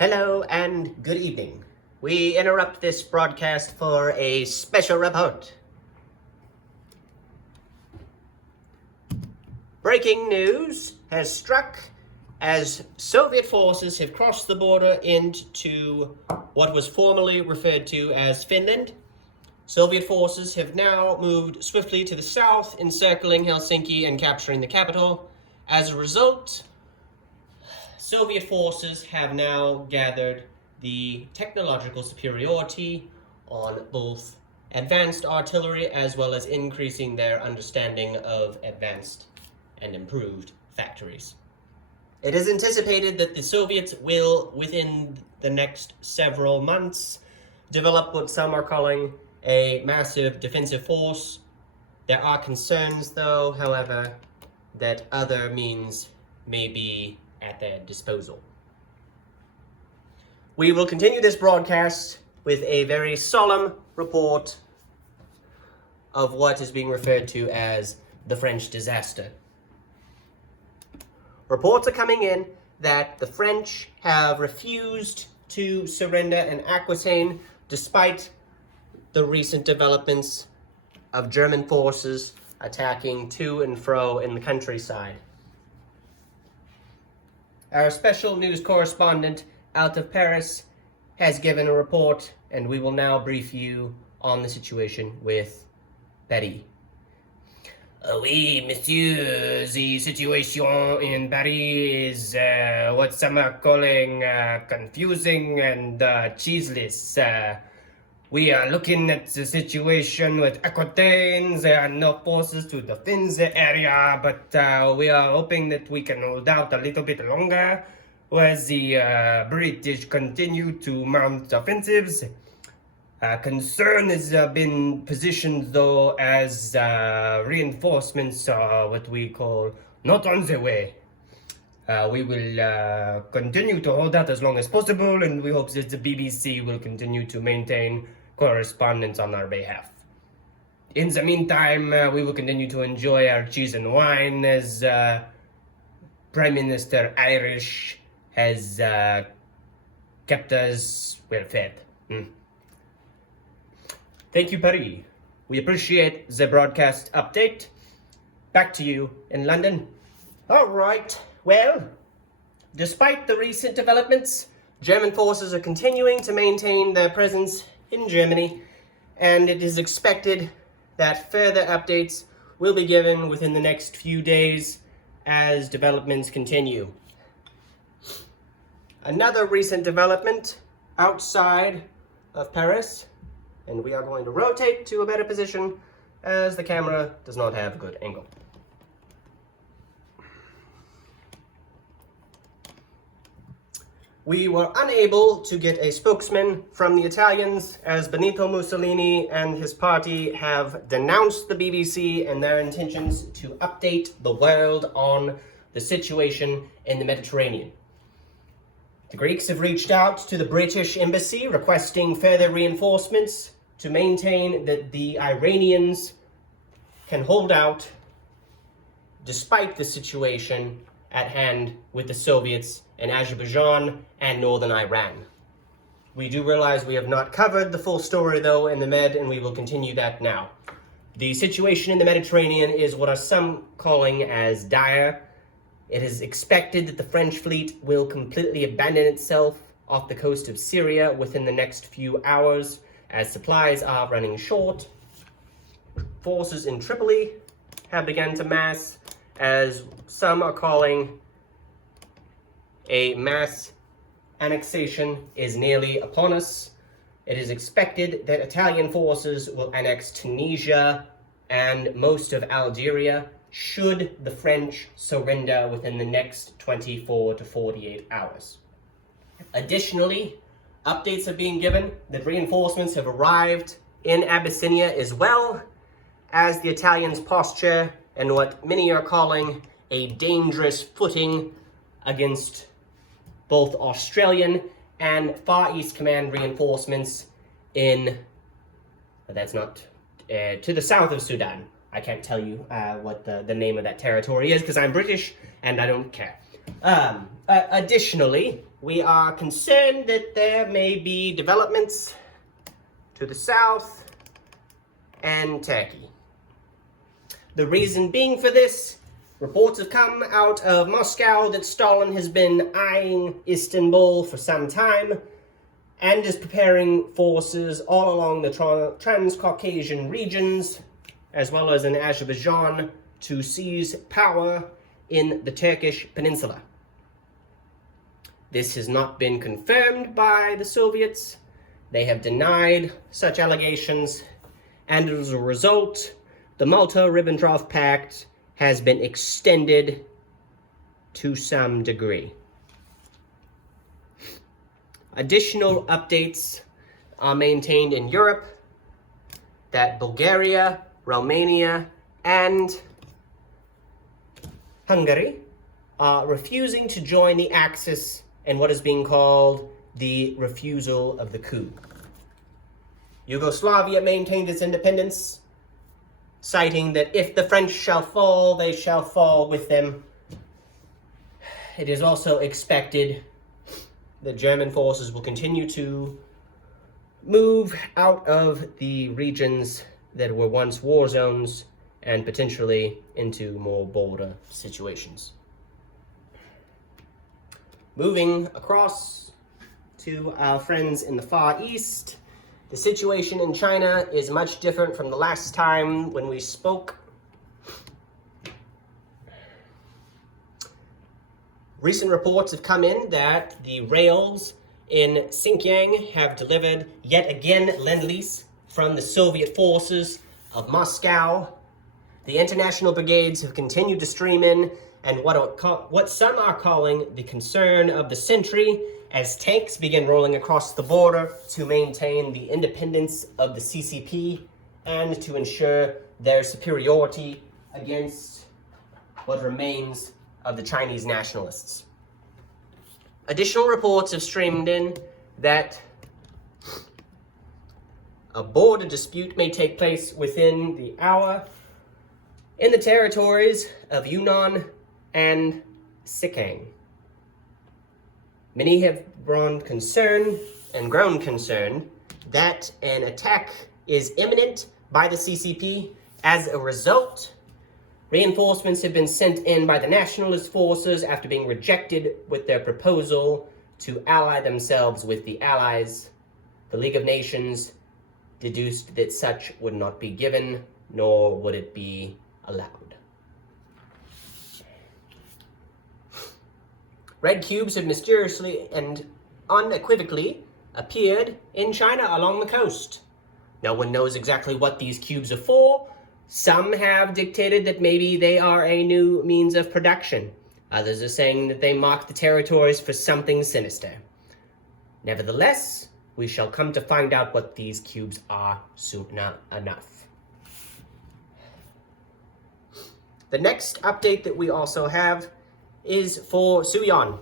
Hello and good evening. We interrupt this broadcast for a special report. Breaking news has struck as Soviet forces have crossed the border into what was formerly referred to as Finland. Soviet forces have now moved swiftly to the south, encircling Helsinki and capturing the capital. As a result, Soviet forces have now gathered the technological superiority on both advanced artillery as well as increasing their understanding of advanced and improved factories. It is anticipated that the Soviets will, within the next several months, develop what some are calling a massive defensive force. There are concerns, though, however, that other means may be at their disposal. We will continue this broadcast with a very solemn report of what is being referred to as the French disaster. Reports are coming in that the French have refused to surrender in Aquitaine despite the recent developments of German forces attacking to and fro in the countryside. Our special news correspondent out of Paris has given a report, and we will now brief you on the situation with Betty. Oui, monsieur, the situation in Paris is what some are calling confusing and cheeseless. We are looking at the situation with Aquitaine. There are no forces to defend the area, but we are hoping that we can hold out a little bit longer as the British continue to mount offensives. Concern has been positioned, though, as reinforcements are what we call not on the way. We will continue to hold out as long as possible, and we hope that the BBC will continue to maintain correspondence on our behalf. In the meantime, we will continue to enjoy our cheese and wine as Prime Minister Irish has kept us well fed. Thank you, Paris. We appreciate the broadcast update. Back to you in London. All right. Well, despite the recent developments, German forces are continuing to maintain their presence in Germany, and it is expected that further updates will be given within the next few days as developments continue. Another recent development outside of Paris, and we are going to rotate to a better position as the camera does not have a good angle. We were unable to get a spokesman from the Italians as Benito Mussolini and his party have denounced the BBC and their intentions to update the world on the situation in the Mediterranean. The Greeks have reached out to the British embassy requesting further reinforcements to maintain that the Iranians can hold out despite the situation at hand with the Soviets in Azerbaijan and northern Iran. We do realize we have not covered the full story, though, in the Med, and we will continue that now. The situation in the Mediterranean is what are some calling as dire. It is expected that the French fleet will completely abandon itself off the coast of Syria within the next few hours, as supplies are running short. Forces in Tripoli have begun to mass, as some are calling a mass annexation is nearly upon us. It is expected that Italian forces will annex Tunisia and most of Algeria should the French surrender within the next 24 to 48 hours. Additionally, updates are being given that reinforcements have arrived in Abyssinia as well, as the Italians posture and what many are calling a dangerous footing against both Australian and Far East Command reinforcements to the south of Sudan. I can't tell you what the name of that territory is because I'm British and I don't care. Additionally, we are concerned that there may be developments to the south and Turkey. The reason being for this, reports have come out of Moscow that Stalin has been eyeing Istanbul for some time and is preparing forces all along the Transcaucasian regions, as well as in Azerbaijan, to seize power in the Turkish peninsula. This has not been confirmed by the Soviets. They have denied such allegations, and as a result, the Molotov-Ribbentrop Pact has been extended to some degree. Additional updates are maintained in Europe that Bulgaria, Romania, and Hungary are refusing to join the Axis in what is being called the refusal of the coup. Yugoslavia maintained its independence, citing that if the French shall fall, they shall fall with them. It is also expected that German forces will continue to move out of the regions that were once war zones and potentially into more border situations. Moving across to our friends in the Far East, the situation in China is much different from the last time when we spoke. Recent reports have come in that the rails in Xinjiang have delivered yet again Lend-Lease from the Soviet forces of Moscow. The international brigades have continued to stream in, and what some are calling the concern of the century, as tanks begin rolling across the border to maintain the independence of the CCP and to ensure their superiority against what remains of the Chinese nationalists. Additional reports have streamed in that a border dispute may take place within the hour in the territories of Yunnan and Sichuan. Many have grown concerned that an attack is imminent by the CCP. As a result, reinforcements have been sent in by the nationalist forces after being rejected with their proposal to ally themselves with the Allies. The League of Nations deduced that such would not be given, nor would it be allowed. Red cubes have mysteriously and unequivocally appeared in China along the coast. No one knows exactly what these cubes are for. Some have dictated that maybe they are a new means of production. Others are saying that they mark the territories for something sinister. Nevertheless, we shall come to find out what these cubes are soon enough. The next update that we also have is for Suyon.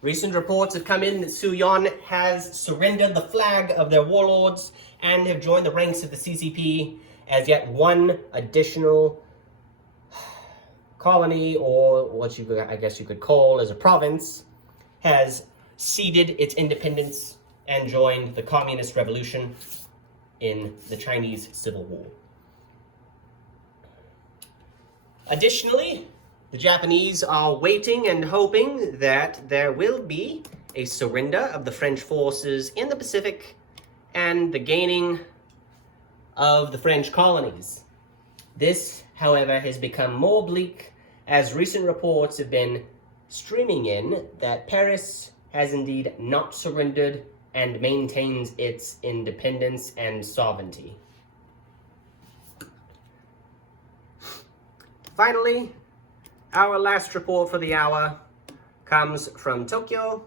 Recent reports have come in that Suyon has surrendered the flag of their warlords and have joined the ranks of the CCP as yet one additional colony, or what I guess you could call as a province, has ceded its independence and joined the Communist Revolution in the Chinese Civil War. Additionally, the Japanese are waiting and hoping that there will be a surrender of the French forces in the Pacific and the gaining of the French colonies. This, however, has become more bleak as recent reports have been streaming in that Paris has indeed not surrendered and maintains its independence and sovereignty. Finally, our last report for the hour comes from Tokyo,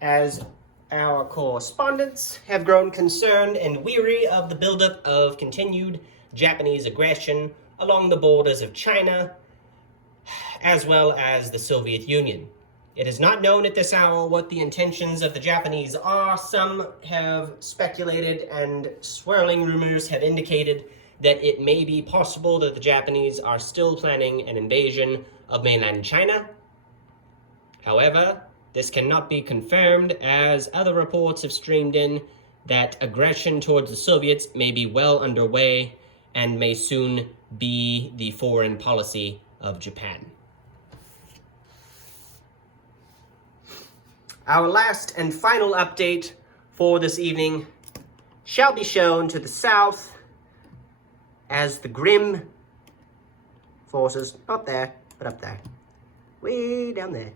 as our correspondents have grown concerned and weary of the buildup of continued Japanese aggression along the borders of China, as well as the Soviet Union. It is not known at this hour what the intentions of the Japanese are. Some have speculated, and swirling rumors have indicated that it may be possible that the Japanese are still planning an invasion of mainland China. However, this cannot be confirmed, as other reports have streamed in that aggression towards the Soviets may be well underway and may soon be the foreign policy of Japan. Our last and final update for this evening shall be shown to the south as the grim forces, not there, but up there, way down there.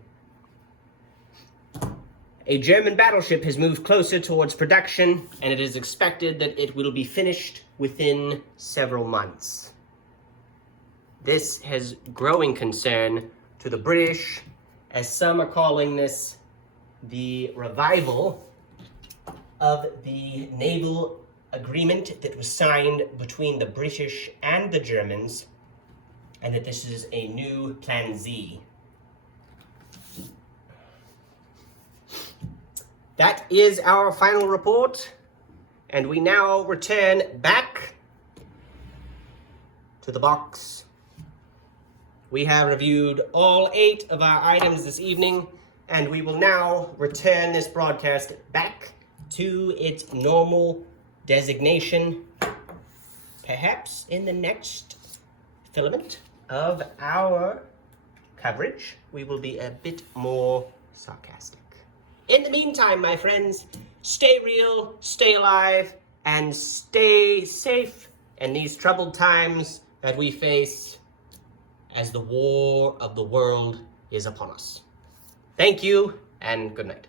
A German battleship has moved closer towards production, and it is expected that it will be finished within several months. This has growing concern to the British, as some are calling this the revival of the naval agreement that was signed between the British and the Germans, and that this is a new Plan Z. That is our final report, and we now return back to the box. We have reviewed all 8 of our items this evening, and we will now return this broadcast back to its normal designation, perhaps in the next filament of our coverage. We will be a bit more sarcastic. In the meantime, my friends, stay real, stay alive, and stay safe in these troubled times that we face as the war of the world is upon us. Thank you, and good night.